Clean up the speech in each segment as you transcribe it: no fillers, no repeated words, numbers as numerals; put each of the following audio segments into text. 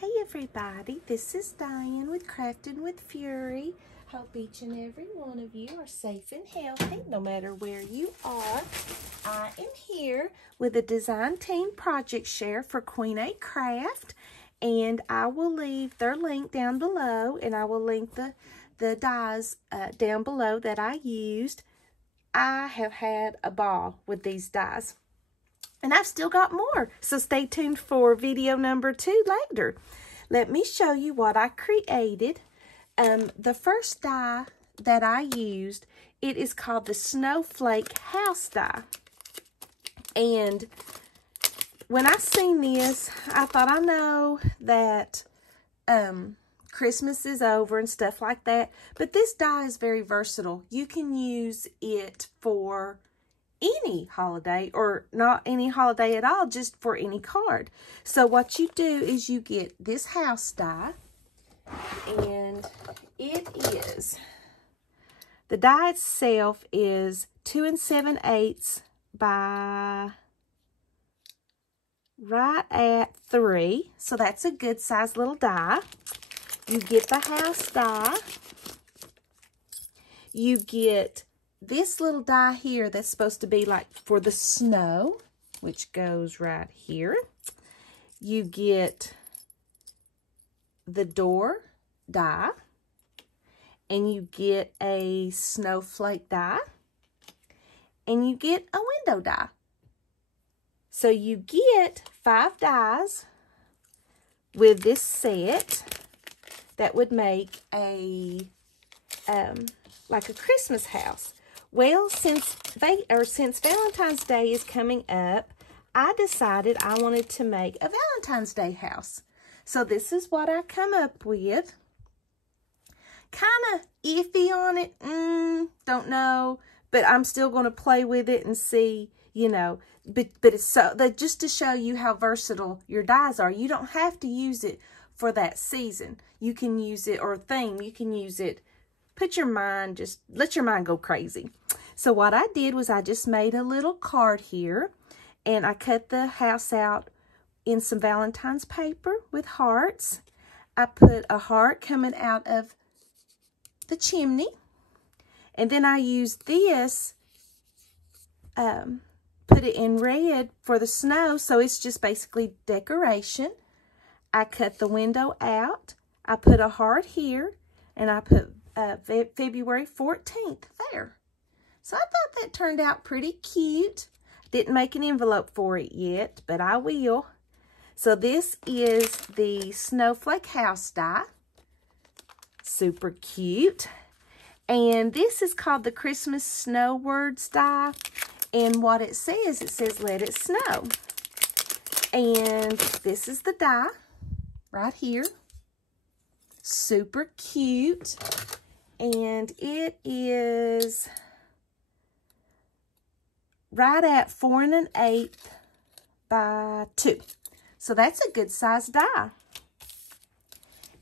Hey everybody, this is Diane with Crafting with Fury. Hope each and every one of you are safe and healthy no matter where you are. I am here with a design team project share for Queenacraft, and I will leave their link down below, and I will link the dies down below that I used. I have had a ball with these dies. And I've still got more, so stay tuned for video number 2 later. Let me show you what I created. The first die that I used, it is called the Snowflake house die. And when I seen this, I thought, I know that Christmas is over and stuff like that, but this die is very versatile. You can use it for any holiday, or not any holiday at all, just for any card. So what you do is you get this house die, and it is, the die itself is 2 7/8 by right at 3, so that's a good size little die. You get the house die. You get this little die here that's supposed to be like for the snow, which goes right here. You get the door die, and you get a snowflake die, and you get a window die. So you get 5 dies with this set that would make a like a Christmas house. Well, since Valentine's Day is coming up, I decided I wanted to make a Valentine's Day house. So this is what I come up with. Kind of iffy on it, don't know, but I'm still going to play with it and see, you know. But it's so that just to show you how versatile your dies are. You don't have to use it for that season. You can use it, or theme. You can use it. Put your mind, just let your mind go crazy. So what I did was I just made a little card here, and I cut the house out in some Valentine's paper with hearts. I put a heart coming out of the chimney, and then I used this, put it in red for the snow, so it's just basically decoration. I cut the window out. I put a heart here, and I put February 14th there. So I thought that turned out pretty cute. Didn't make an envelope for it yet, but I will. So this is the Snowflake house die. Super cute. And this is called the Christmas Snow Words die. And what it says let it snow. And this is the die right here. Super cute. And it is right at 4 1/8 by 2. So that's a good size die.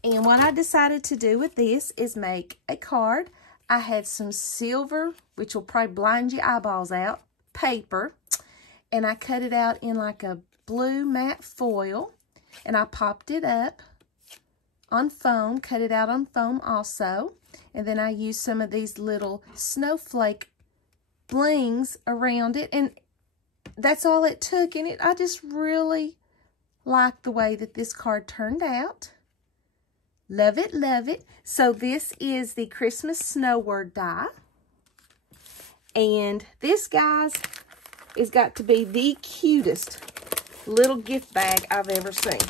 And what I decided to do with this is make a card. I had some silver, which will probably blind your eyeballs out, paper. And I cut it out in like a blue matte foil. And I popped it up on foam, cut it out on foam also. And then I used some of these little snowflake blings around it. And that's all it took. And I just really like the way that this card turned out. Love it, love it. So this is the Christmas Snow Word die. And this, guys, is got to be the cutest little gift bag I've ever seen.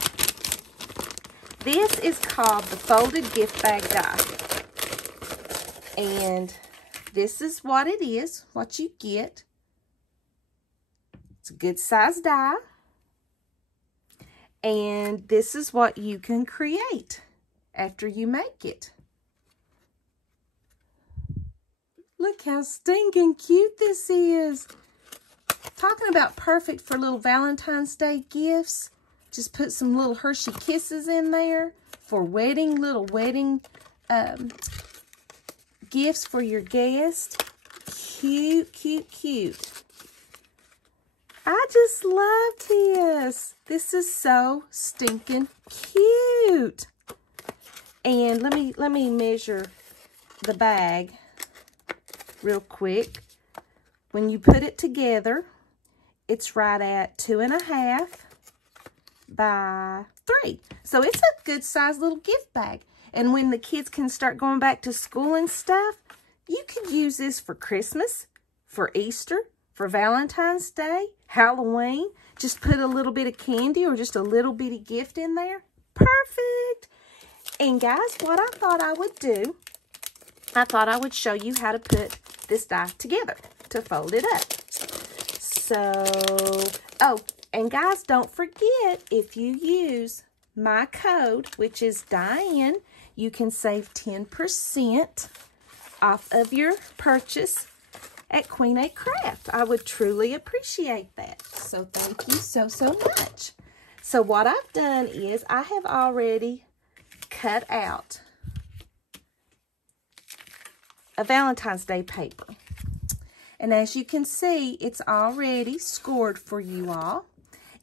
This is called the Folded Gift Bag die. And this is what it is, what you get. It's a good size die. And this is what you can create after you make it. Look how stinking cute this is. Talking about perfect for little Valentine's Day gifts. Just put some little Hershey Kisses in there for little wedding gifts for your guest. Cute, cute, cute. I just love this. This is so stinking cute. cute. And let me measure the bag real quick. When you put it together, it's right at 2.5 by 3. So it's a good size little gift bag. And when the kids can start going back to school and stuff, you could use this for Christmas, for Easter, for Valentine's Day, Halloween. Just put a little bit of candy or just a little bitty gift in there. Perfect. And guys, what I thought I would do, I thought I would show you how to put this die together to fold it up. So, oh, and guys, don't forget, if you use my code, which is Diane, you can save 10% off of your purchase at Queenacraft. I would truly appreciate that. So thank you so, so much. So what I've done is I have already cut out a Valentine's Day paper. And as you can see, it's already scored for you all.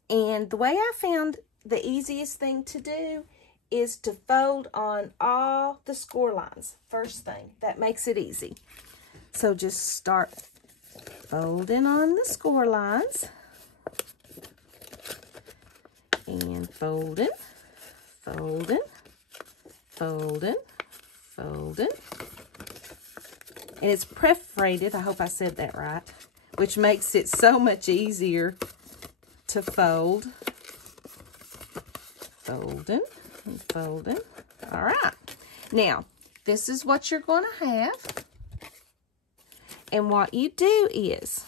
And the way I found the easiest thing to do is to fold on all the score lines. First thing, that makes it easy. So just start folding on the score lines. And folding, folding, folding, folding. And it's perforated, I hope I said that right, which makes it so much easier to fold. Folding and folding. All right. Now, this is what you're going to have. And what you do is,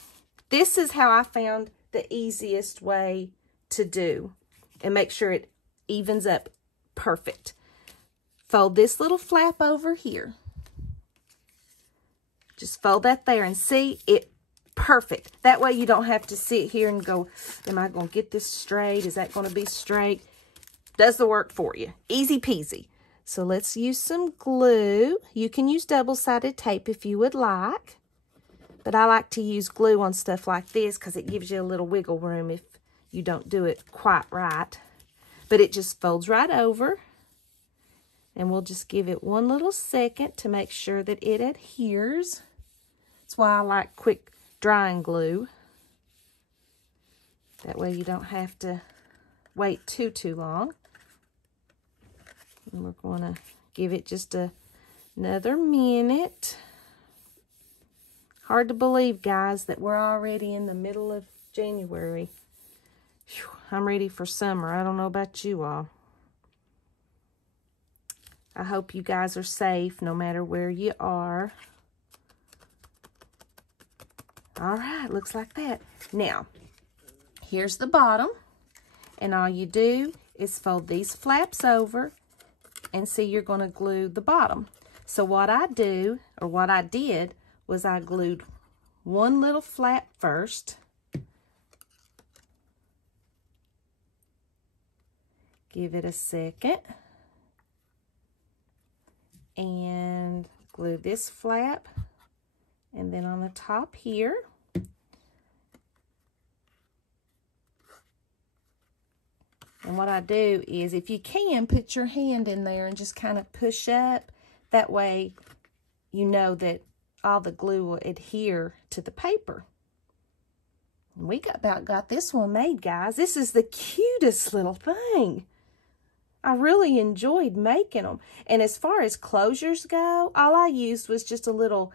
this is how I found the easiest way to do and make sure it evens up perfect. Fold this little flap over here. Just fold that there and see it perfect. That way you don't have to sit here and go, am I going to get this straight? Is that going to be straight? Does the work for you. Easy peasy. So let's use some glue. You can use double-sided tape if you would like. But I like to use glue on stuff like this because it gives you a little wiggle room if you don't do it quite right. But it just folds right over. And we'll just give it one little second to make sure that it adheres. That's why I like quick drying glue. That way you don't have to wait too long. And we're going to give it just another minute. Hard to believe, guys, that we're already in the middle of January. Whew, I'm ready for summer. I don't know about you all. I hope you guys are safe no matter where you are. All right, looks like that. Now, here's the bottom. And all you do is fold these flaps over and see you're going to glue the bottom. So what I do, or what I did, was I glued one little flap first. Give it a second. And glue this flap. And then on the top here. And what I do is, if you can, put your hand in there and just kind of push up. That way you know that all the glue will adhere to the paper. And we about got this one made, guys. This is the cutest little thing. I really enjoyed making them. And as far as closures go, all I used was just a little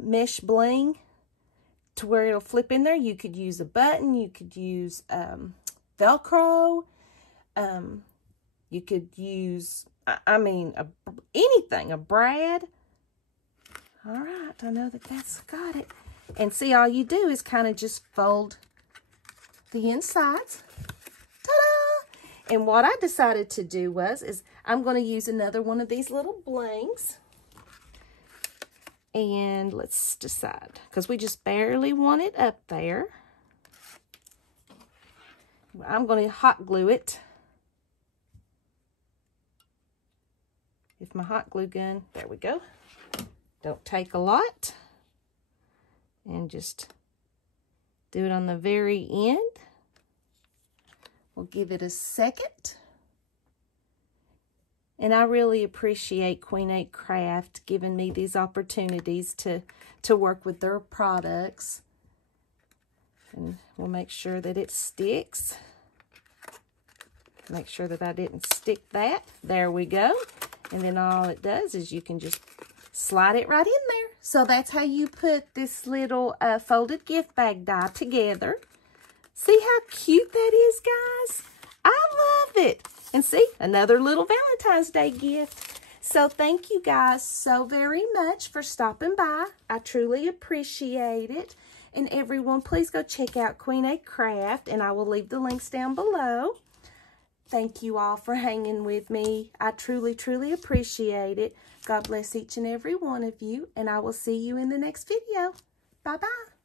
mesh bling to where it'll flip in there. You could use a button. You could use Velcro. You could use, I mean, anything, a brad. All right, I know that that's got it. And see, all you do is kind of just fold the insides. Ta-da! And what I decided to do is I'm going to use another one of these little blings. And let's decide, because we just barely want it up there. I'm going to hot glue it. If my hot glue gun, there we go. Don't take a lot. And just do it on the very end. We'll give it a second. And I really appreciate Queenacraft giving me these opportunities to work with their products. And we'll make sure that it sticks. Make sure that I didn't stick that. There we go. And then all it does is you can just slide it right in there. So that's how you put this little folded gift bag die together. See how cute that is, guys? I love it. And see, another little Valentine's Day gift. So thank you guys so very much for stopping by. I truly appreciate it. And everyone, please go check out Queenacraft, and I will leave the links down below. Thank you all for hanging with me. I truly, truly appreciate it. God bless each and every one of you, and I will see you in the next video. Bye-bye.